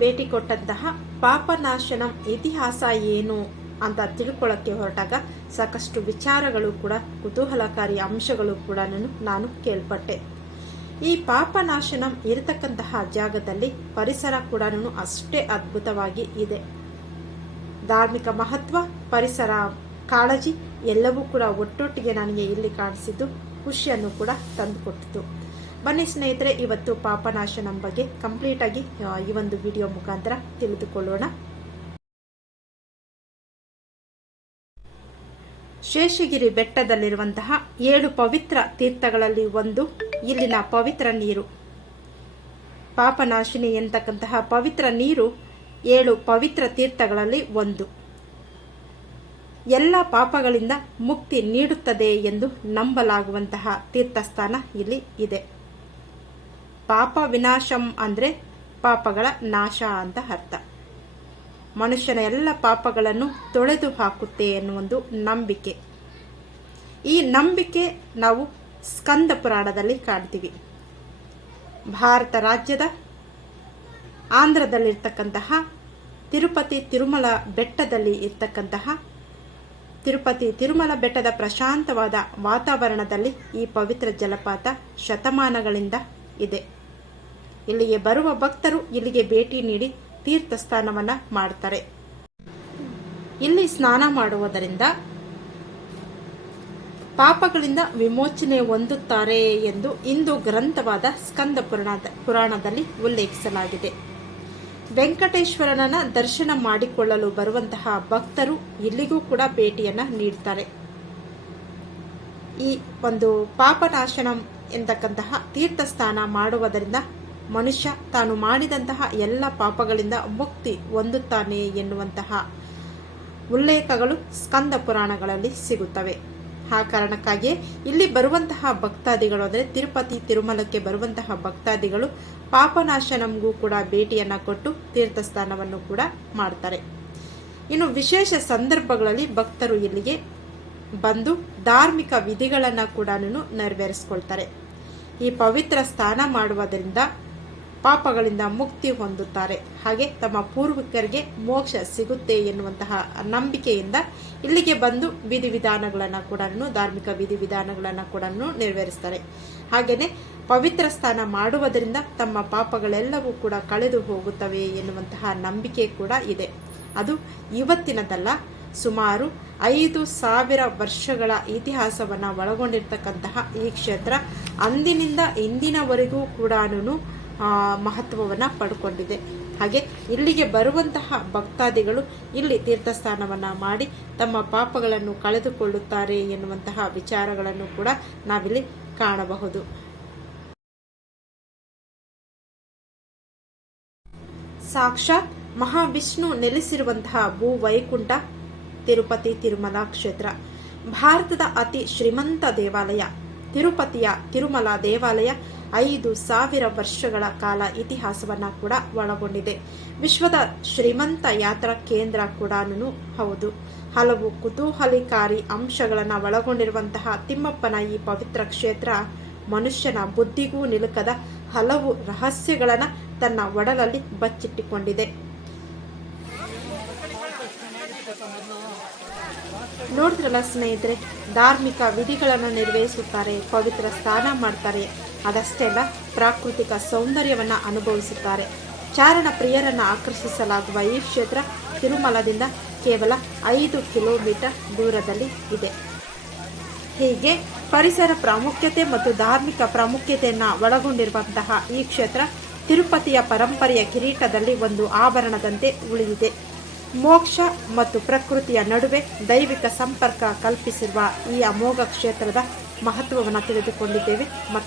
ಭೇಟಿ ಕೊಟ್ಟಂತಹ ಪಾಪನಾಶನಂ ಇತಿಹಾಸ ಏನು ಅಂತ ತಿಳ್ಕೊಳ್ಳೋಕ್ಕೆ ಹೊರಟಾಗ ಸಾಕಷ್ಟು ವಿಚಾರಗಳು ಕೂಡ, ಕುತೂಹಲಕಾರಿ ಅಂಶಗಳು ಕೂಡ ನಾನು ಕೇಳ್ಪಟ್ಟೆ. ಈ ಪಾಪನಾಶನಂ ಇರತಕ್ಕಂತಹ ಜಾಗದಲ್ಲಿ ಪರಿಸರ ಕೂಡ ಅಷ್ಟೇ ಅದ್ಭುತವಾಗಿ ಇದೆ. ಧಾರ್ಮಿಕ ಮಹತ್ವ, ಪರಿಸರ, ಕಾಳಜಿ ಎಲ್ಲವೂ ಕೂಡ ಒಟ್ಟೊಟ್ಟಿಗೆ ನನಗೆ ಇಲ್ಲಿ ಕಾಣಿಸಿದ್ದು, ಖುಷಿಯನ್ನು ಕೂಡ ತಂದುಕೊಟ್ಟಿತು ಬನ್ನಿ ಸ್ನೇಹಿತರೆ, ಇವತ್ತು ಪಾಪನಾಶನ ಬಗ್ಗೆ ಕಂಪ್ಲೀಟ್ ಆಗಿ ಈ ಒಂದು ವಿಡಿಯೋ ಮುಖಾಂತರ ತಿಳಿದುಕೊಳ್ಳೋಣ. ಶೇಷಗಿರಿ ಬೆಟ್ಟದಲ್ಲಿರುವಂತಹ ಏಳು ಪವಿತ್ರ ತೀರ್ಥಗಳಲ್ಲಿ ಒಂದು, ಇಲ್ಲಿನ ಪವಿತ್ರ ನೀರು. ಪಾಪನಾಶಿನಿ ಎಂತಕ್ಕಂತಹ ಪವಿತ್ರ ನೀರು, ಏಳು ಪವಿತ್ರ ತೀರ್ಥಗಳಲ್ಲಿ ಒಂದು. ಎಲ್ಲ ಪಾಪಗಳಿಂದ ಮುಕ್ತಿ ನೀಡುತ್ತದೆ ಎಂದು ನಂಬಲಾಗುವಂತಹ ತೀರ್ಥಸ್ಥಾನ ಇಲ್ಲಿ ಇದೆ. ಪಾಪ ವಿನಾಶಂ ಅಂದರೆ ಪಾಪಗಳ ನಾಶ ಅಂತ ಅರ್ಥ. ಮನುಷ್ಯನ ಎಲ್ಲ ಪಾಪಗಳನ್ನು ತೊಳೆದು ಹಾಕುತ್ತೆ ಎನ್ನುವ ಒಂದು ನಂಬಿಕೆ. ಈ ನಂಬಿಕೆ ನಾವು ಸ್ಕಂದ ಪುರಾಣದಲ್ಲಿ ಕಾಣ್ತೀವಿ. ಭಾರತ ರಾಜ್ಯದ ಆಂಧ್ರದಲ್ಲಿರ್ತಕ್ಕಂತಹ ತಿರುಪತಿ ತಿರುಮಲ ಬೆಟ್ಟದಲ್ಲಿ ಇರ್ತಕ್ಕಂತಹ ತಿರುಪತಿ ತಿರುಮಲ ಬೆಟ್ಟದ ಪ್ರಶಾಂತವಾದ ವಾತಾವರಣದಲ್ಲಿ ಈ ಪವಿತ್ರ ಜಲಪಾತ ಶತಮಾನಗಳಿಂದ ಇದೆ. ಇಲ್ಲಿಗೆ ಬರುವ ಭಕ್ತರು ಇಲ್ಲಿಗೆ ಭೇಟಿ ನೀಡಿ ತೀರ್ಥ ಸ್ನಾನವನ್ನ ಮಾಡ್ತಾರೆ. ಇಲ್ಲಿ ಸ್ನಾನ ಮಾಡುವುದರಿಂದ ಪಾಪಗಳಿಂದ ವಿಮೋಚನೆ ಹೊಂದುತ್ತಾರೆ ಎಂದು ಇಂದು ಗ್ರಂಥವಾದ ಸ್ಕಂದ ಪುರಾಣದ ಪುರಾಣದಲ್ಲಿ ಉಲ್ಲೇಖಿಸಲಾಗಿದೆ. ವೆಂಕಟೇಶ್ವರನ ದರ್ಶನ ಮಾಡಿಕೊಳ್ಳಲು ಬರುವಂತಹ ಭಕ್ತರು ಇಲ್ಲಿಗೂ ಕೂಡ ಭೇಟಿಯನ್ನು ನೀಡ್ತಾರೆ. ಈ ಒಂದು ಪಾಪನಾಶನ ಎಂತಕ್ಕಂತಹ ತೀರ್ಥಸ್ಥಾನ ಮಾಡುವುದರಿಂದ ಮನುಷ್ಯ ತಾನು ಮಾಡಿದಂತಹ ಎಲ್ಲ ಪಾಪಗಳಿಂದ ಮುಕ್ತಿ ಹೊಂದುತ್ತಾನೆ ಎನ್ನುವಂತಹ ಉಲ್ಲೇಖಗಳು ಸ್ಕಂದ ಪುರಾಣಗಳಲ್ಲಿ ಸಿಗುತ್ತವೆ. ಆ ಕಾರಣಕ್ಕಾಗಿಯೇ ಇಲ್ಲಿ ಬರುವಂತಹ ಭಕ್ತಾದಿಗಳು ಅಂದರೆ ತಿರುಪತಿ, ತಿರುಮಲಕ್ಕೆ ಬರುವಂತಹ ಭಕ್ತಾದಿಗಳು ಪಾಪನಾಶನಮಗೂ ಕೂಡ ಭೇಟಿಯನ್ನು ಕೊಟ್ಟು ತೀರ್ಥಸ್ಥಾನವನ್ನು ಕೂಡ ಮಾಡ್ತಾರೆ. ಇನ್ನು ವಿಶೇಷ ಸಂದರ್ಭಗಳಲ್ಲಿ ಭಕ್ತರು ಇಲ್ಲಿಗೆ ಬಂದು ಧಾರ್ಮಿಕ ವಿಧಿಗಳನ್ನು ಕೂಡ ನೆರವೇರಿಸ್ಕೊಳ್ತಾರೆ. ಈ ಪವಿತ್ರ ಸ್ನಾನ ಮಾಡುವುದರಿಂದ ಪಾಪಗಳಿಂದ ಮುಕ್ತಿ ಹೊಂದುತ್ತಾರೆ. ಹಾಗೆ ತಮ್ಮ ಪೂರ್ವಿಕರಿಗೆ ಮೋಕ್ಷ ಸಿಗುತ್ತೆ ಎನ್ನುವಂತಹ ನಂಬಿಕೆಯಿಂದ ಇಲ್ಲಿಗೆ ಬಂದು ವಿಧಿವಿಧಾನಗಳನ್ನು ಕೂಡ ಧಾರ್ಮಿಕ ವಿಧಿವಿಧಾನಗಳನ್ನು ಕೂಡ ನೆರವೇರಿಸ್ತಾರೆ. ಹಾಗೆಯೇ ಪವಿತ್ರ ಸ್ನಾನ ಮಾಡುವುದರಿಂದ ತಮ್ಮ ಪಾಪಗಳೆಲ್ಲವೂ ಕೂಡ ಕಳೆದು ಹೋಗುತ್ತವೆ ಎನ್ನುವಂತಹ ನಂಬಿಕೆ ಕೂಡ ಇದೆ. ಅದು ಇವತ್ತಿನದಲ್ಲ, ಸುಮಾರು ಐದು ಸಾವಿರ ವರ್ಷಗಳ ಇತಿಹಾಸವನ್ನು ಒಳಗೊಂಡಿರ್ತಕ್ಕಂತಹ ಈ ಕ್ಷೇತ್ರ ಅಂದಿನಿಂದ ಇಂದಿನವರೆಗೂ ಕೂಡ ಮಹತ್ವವನ್ನು ಪಡ್ಕೊಂಡಿದೆ. ಹಾಗೆ ಇಲ್ಲಿಗೆ ಬರುವಂತಹ ಭಕ್ತಾದಿಗಳು ಇಲ್ಲಿ ತೀರ್ಥಸ್ಥಾನವನ್ನು ಮಾಡಿ ತಮ್ಮ ಪಾಪಗಳನ್ನು ಕಳೆದುಕೊಳ್ಳುತ್ತಾರೆ ಎನ್ನುವಂತಹ ವಿಚಾರಗಳನ್ನು ಕೂಡ ನಾವಿಲ್ಲಿ ಕಾಣಬಹುದು. ಸಾಕ್ಷಾತ್ ಮಹಾವಿಷ್ಣು ನೆಲೆಸಿರುವಂತಹ ಭೂ ವೈಕುಂಠ ತಿರುಪತಿ ತಿರುಮಲ ಕ್ಷೇತ್ರ. ಭಾರತದ ಅತಿ ಶ್ರೀಮಂತ ದೇವಾಲಯ. ತಿರುಪತಿಯ ತಿರುಮಲ ದೇವಾಲಯ ಐದು ಸಾವಿರ ವರ್ಷಗಳ ಕಾಲ ಇತಿಹಾಸವನ್ನ ಕೂಡ ಒಳಗೊಂಡಿದೆ. ವಿಶ್ವದ ಶ್ರೀಮಂತ ಯಾತ್ರಾ ಕೇಂದ್ರ ಕೂಡ ಹೌದು. ಹಲವು ಕುತೂಹಲಿಕಾರಿ ಅಂಶಗಳನ್ನು ಒಳಗೊಂಡಿರುವಂತಹ ತಿಮ್ಮಪ್ಪನ ಈ ಪವಿತ್ರ ಕ್ಷೇತ್ರ ಮನುಷ್ಯನ ಬುದ್ಧಿಗೂ ನಿಲುಕದ ಹಲವು ರಹಸ್ಯಗಳನ್ನು ತನ್ನ ಒಡಲಲ್ಲಿ ಬಚ್ಚಿಟ್ಟುಕೊಂಡಿದೆ. ನೋಡಿದ್ರಲ್ಲ ಸ್ನೇಹಿತರೆ, ಧಾರ್ಮಿಕ ವಿಧಿಗಳನ್ನು ನಿರ್ವಹಿಸುತ್ತಾರೆ ಪವಿತ್ರ ಸ್ನಾನ ಮಾಡ್ತಾರೆ. ಅದಷ್ಟೇ ಅಲ್ಲ ಪ್ರಾಕೃತಿಕ ಸೌಂದರ್ಯವನ್ನು ಅನುಭವಿಸುತ್ತಾರೆ. ಚಾರಣ ಪ್ರಿಯರನ್ನು ಆಕರ್ಷಿಸಲಾಗುವ ಈ ಕ್ಷೇತ್ರ ತಿರುಮಲದಿಂದ ಕೇವಲ ಐದು ಕಿಲೋಮೀಟರ್ ದೂರದಲ್ಲಿ ಇದೆ. ಹೀಗೆ ಪರಿಸರ ಪ್ರಾಮುಖ್ಯತೆ ಮತ್ತು ಧಾರ್ಮಿಕ ಪ್ರಾಮುಖ್ಯತೆಯನ್ನು ಒಳಗೊಂಡಿರುವಂತಹ ಈ ಕ್ಷೇತ್ರ ತಿರುಪತಿಯ ಪರಂಪರೆಯ ಕಿರೀಟದಲ್ಲಿ ಒಂದು ಆಭರಣದಂತೆ ಉಳಿದಿದೆ. ಮೋಕ್ಷ ಮತ್ತು ಪ್ರಕೃತಿಯ ನಡುವೆ ದೈವಿಕ ಸಂಪರ್ಕ ಕಲ್ಪಿಸಿರುವ ಈ ಅಮೋಘ ಕ್ಷೇತ್ರದ ಮಹತ್ವವನ್ನು ತಿಳಿದುಕೊಂಡಿದ್ದೇವೆ. ಮತ್ತು